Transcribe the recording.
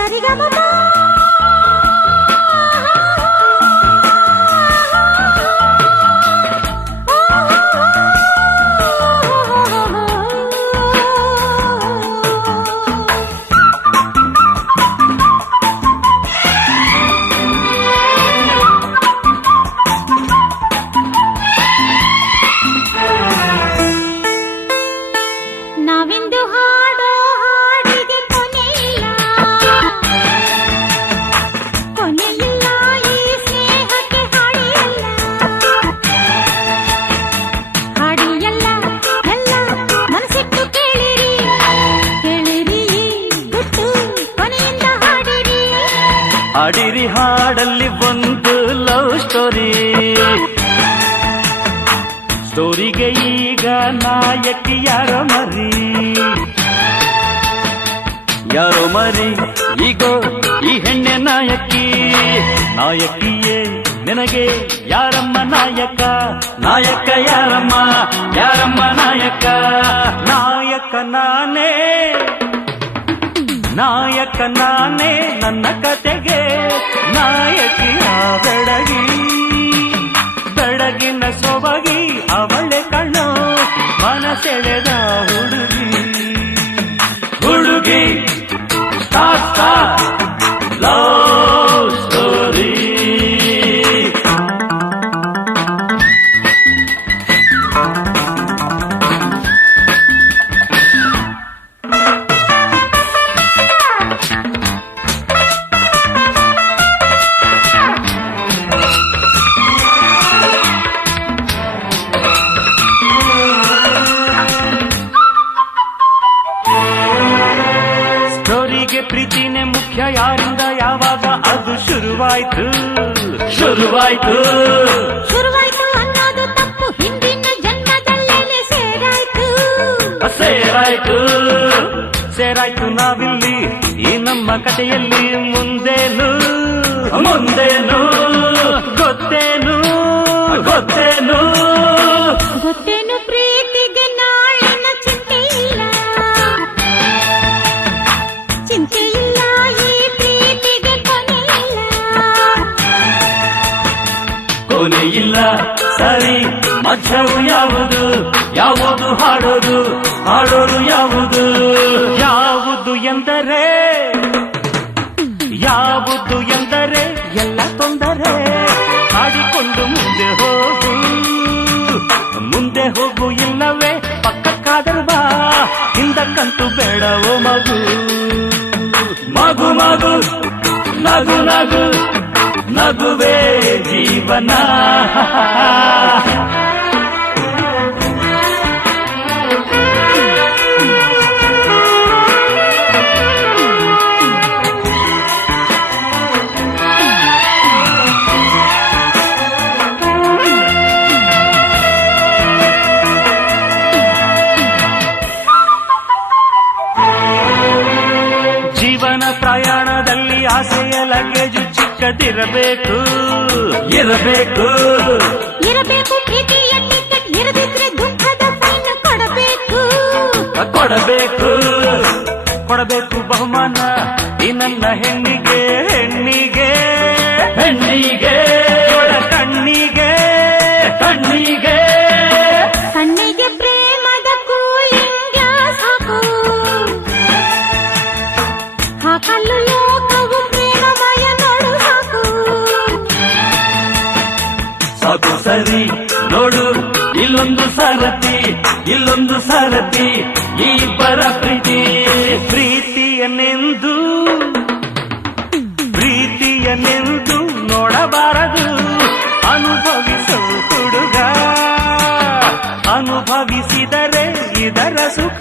ಸರಿಗಮಪ ನಾವಿಂದು ಹಾಡೋ ಹಾಡಿಗೆ ಕೊನೆಯಿಲ್ಲ ಕೊನೆಯಿಲ್ಲ ಈ ಸ್ನೇಹಕ್ಕೆ ಹಾಡಿಯಲ್ಲ ಹಾಡಿಯಲ್ಲ ಎಲ್ಲ ಮನಸ್ಸಿಟ್ಟು ಕೇಳಿರಿ ಕೇಳಿರಿ ಬಿಟ್ಟು ಕೊನೆಯಿಂದ ಹಾಡಿರಿ ಹಾಡಿರಿ ಹಾಡಲ್ಲಿ ಒಂದು ಲವ್ ಸ್ಟೋರಿಗೆ ಈಗ ನಾಯಕಿ ಯಾರೋ ಮರಿ ಈಗೋ ಈ ಹೆಣ್ಣೆ ನಾಯಕಿಯೇ ನಿನಗೆ ಯಾರಮ್ಮ ನಾಯಕ ಯಾರಮ್ಮ ನಾಯಕ ನಾನೇ ನನ್ನ ಕತೆಗೆ ನಾಯಕಿಯ ಬೆಳಗಿನ ಸೊಬಗಿ ಅವಳೆ ಕಣ್ಣು ಮನಸೆಳೆದ ಹುಡುಗಿ ಲವ್ ಸ್ಟೋರಿ ಪ್ರೀತಿನೇ ಮುಖ್ಯ ಯಾರಿಂದ ಯಾವಾಗ ಅದು ಶುರುವಾಯ್ತು ಅನ್ನೋದು ತಪ್ಪು ಹಿಂದಿನ ಜನ್ಮದಲ್ಲೇನೆ ಸೇರಾಯ್ತು ನಾವಿಲ್ಲಿ ಈ ನಮ್ಮ ಕಥೆಯಲ್ಲಿ ಮುಂದೇನು ಗೊತ್ತೇನು ಪ್ರೀತಿಗೆ ನಾಳಿನ ಚಿಂತೆ ಇಲ್ಲ ಈ ಪ್ರೀತಿಗೆ ಕೊನೆಯಿಲ್ಲ ಸರಿ ಮಧ್ಯವು ಯಾವುದು ಹಾಡೋದು ಯಾವುದು ಎಂದರೆ ಎಲ್ಲ ತೊಂದರೆ ಹಾಡಿಕೊಂಡು ಮುಂದೆ ಹೋಗು ಇಲ್ಲವೇ ಪಕ್ಕಕ್ಕಾದರೂ ಬಾ ಹಿಂದಕ್ಕಂತೂ ಬೇಡವೋ ಮಗು ನಗುವೇ ಜೀವನ ಜೀವನ ಪ್ರಯಾಣದಲ್ಲಿ ಆಸೆಯ ಲಗೇಜು ಚಿಕ್ಕದಿರಬೇಕು ಪ್ರೀತಿಯ ಟಿಕೆಟ್ ಇರದಿದ್ರೆ ದುಃಖದ ಫೈನ್ ಕೊಡಬೇಕು ಬಹುಮಾನ ಈ ನನ್ನ ಹೆಣ್ಣಿಗೆ ಕಣ್ಣಿಗೆ ಪ್ರೇಮದ ಕೂಲಿಂಗ್ ಗ್ಲಾಸ್ ಹಾಕು ಹಾಕಲು ಲೋಕವು ಪ್ರೇಮಮಯ ನೋಡು ಸಾಕು ಸರಿ ನೋಡು ಇಲ್ಲೊಂದು ಸಾರಥಿ ಈ ಇಬ್ಬರ ಪ್ರೀತಿಯನೆಂದು ನೋಡಬಾರದು ಅನುಭವಿಸು ಹುಡುಗ ಅನುಭವಿಸಿದರೆ ಇದರ ಸುಖ